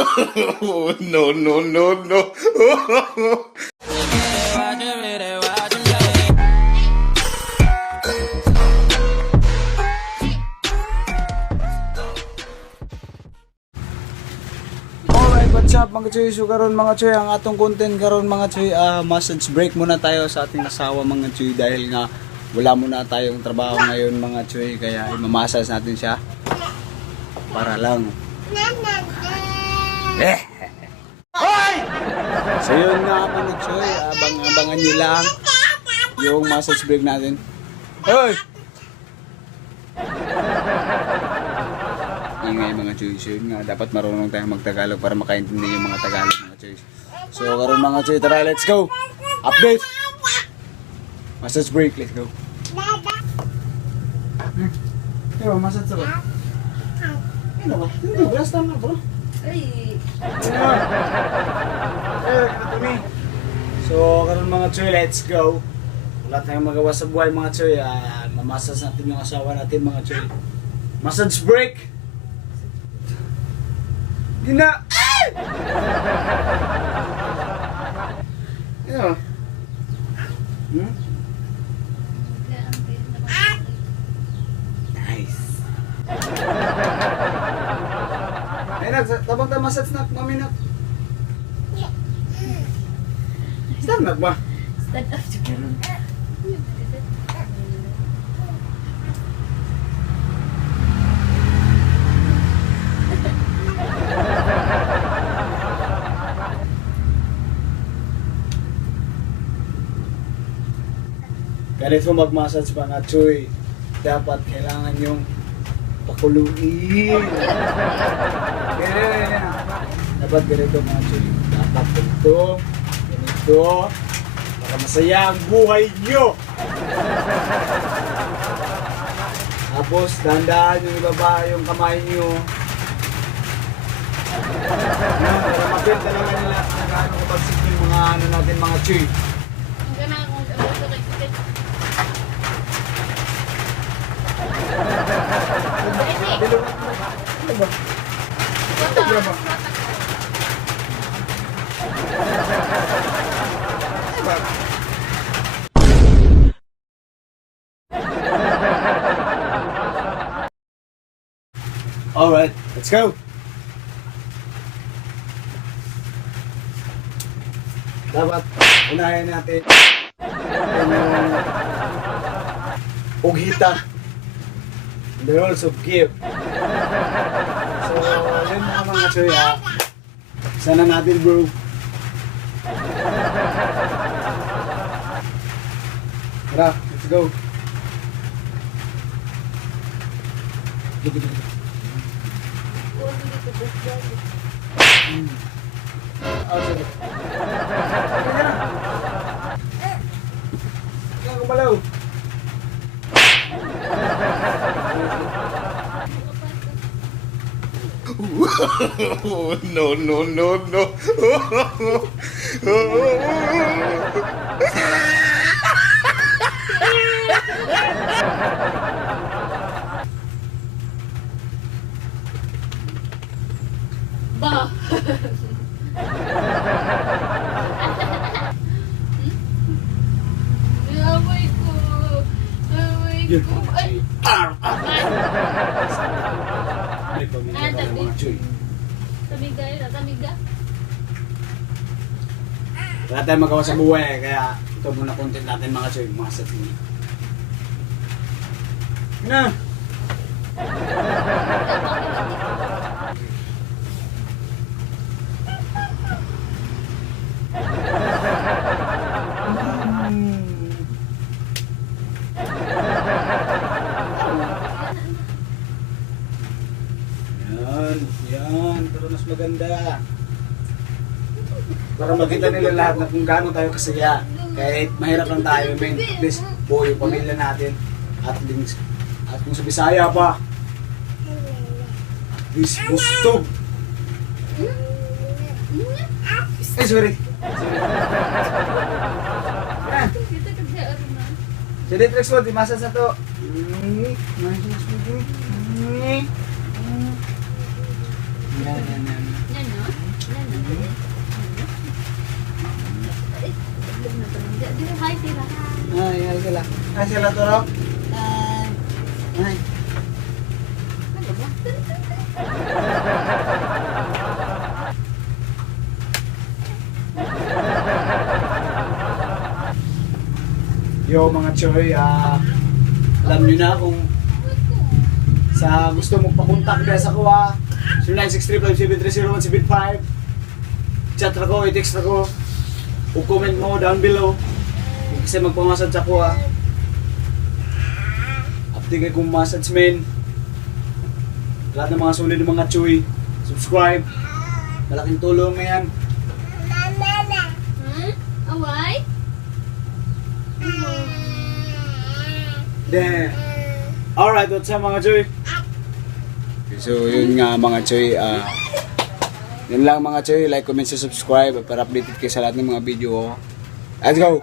No, no, no, no. Alright, what's up mga choy? So karon mga choy, ang atong content karon mga choy, massage break muna tayo sa ating asawa mga choy dahil nga wala muna tayong trabaho ngayon mga choy, kaya imamassage natin siya para lang. So yun nga mga choy, abangan nyo lang yung massage break natin. Hoy! Ingay mga choy, so yun nga, dapat marunong tayong magtagalog para makaintindi yung mga Tagalog mga choy. So karon mga choy, tara, let's go! Update! Massage break, let's go! Yo, massage ba? Ano ba? Hindi, belas lang na bro. So karon mga choy, let's go! Wala tayong magawa sa buhay mga choy, mamassage natin yung asawa natin mga choy. Massage break! Gina! Ano? Nice. Ay nak, tabang tayo massage nak, mami nak. Stand nak ba? Stand up juga. Ganito mag-massage mga choy, dapat kailangan yung pakuluin. Dapat ganito mga choy, dapat ganito, para masaya ang buhay nyo. Tapos dahan-dahan yung ibaba yung kamay nyo. Para mapil talaga nila kung gaano kapagsik yung mga ano natin mga choy. Alright, let's go! Dapat unahin natin yung ughita, the rules of give. So, yun mga choy ha. Sana natin bro. Tara, let's go. Sige. Kaya kumalaw. No, no, no, no. Bah. Away ko. Away ko. Ay. Tamiga yun, tamiga. Wala tayong magawa sa buhay, kaya ito muna content natin mga choy, massage muna. Na! Yan, pero mas maganda. Para makita nila lahat na kung gaano tayo kasaya. Kahit mahirap lang tayo, men. At least, buo yung pamilya natin. At kung sa Bisaya pa, at least gusto. Eh, sorry. Jadi tricks mo, di masa sa to. Yan. Yan, no? Ay, sila to raw. Ay. Yo mga choy, alam nyo na kung sa gusto mong pakontak guys ako ha, 0963-573-0175. Chat ra ko, i-text ra ko, o comment mo down below kasi magpamasad sa ko ha. Update kay kong massage men, lahat ng mga solid ng mga choy, subscribe, malaking tulong mo yan. Away? Then, alright, what's up mga choy? So yun nga mga choy, yun lang mga choy, like, comment, subscribe para updated kayo sa lahat ng mga video ko. Let's go!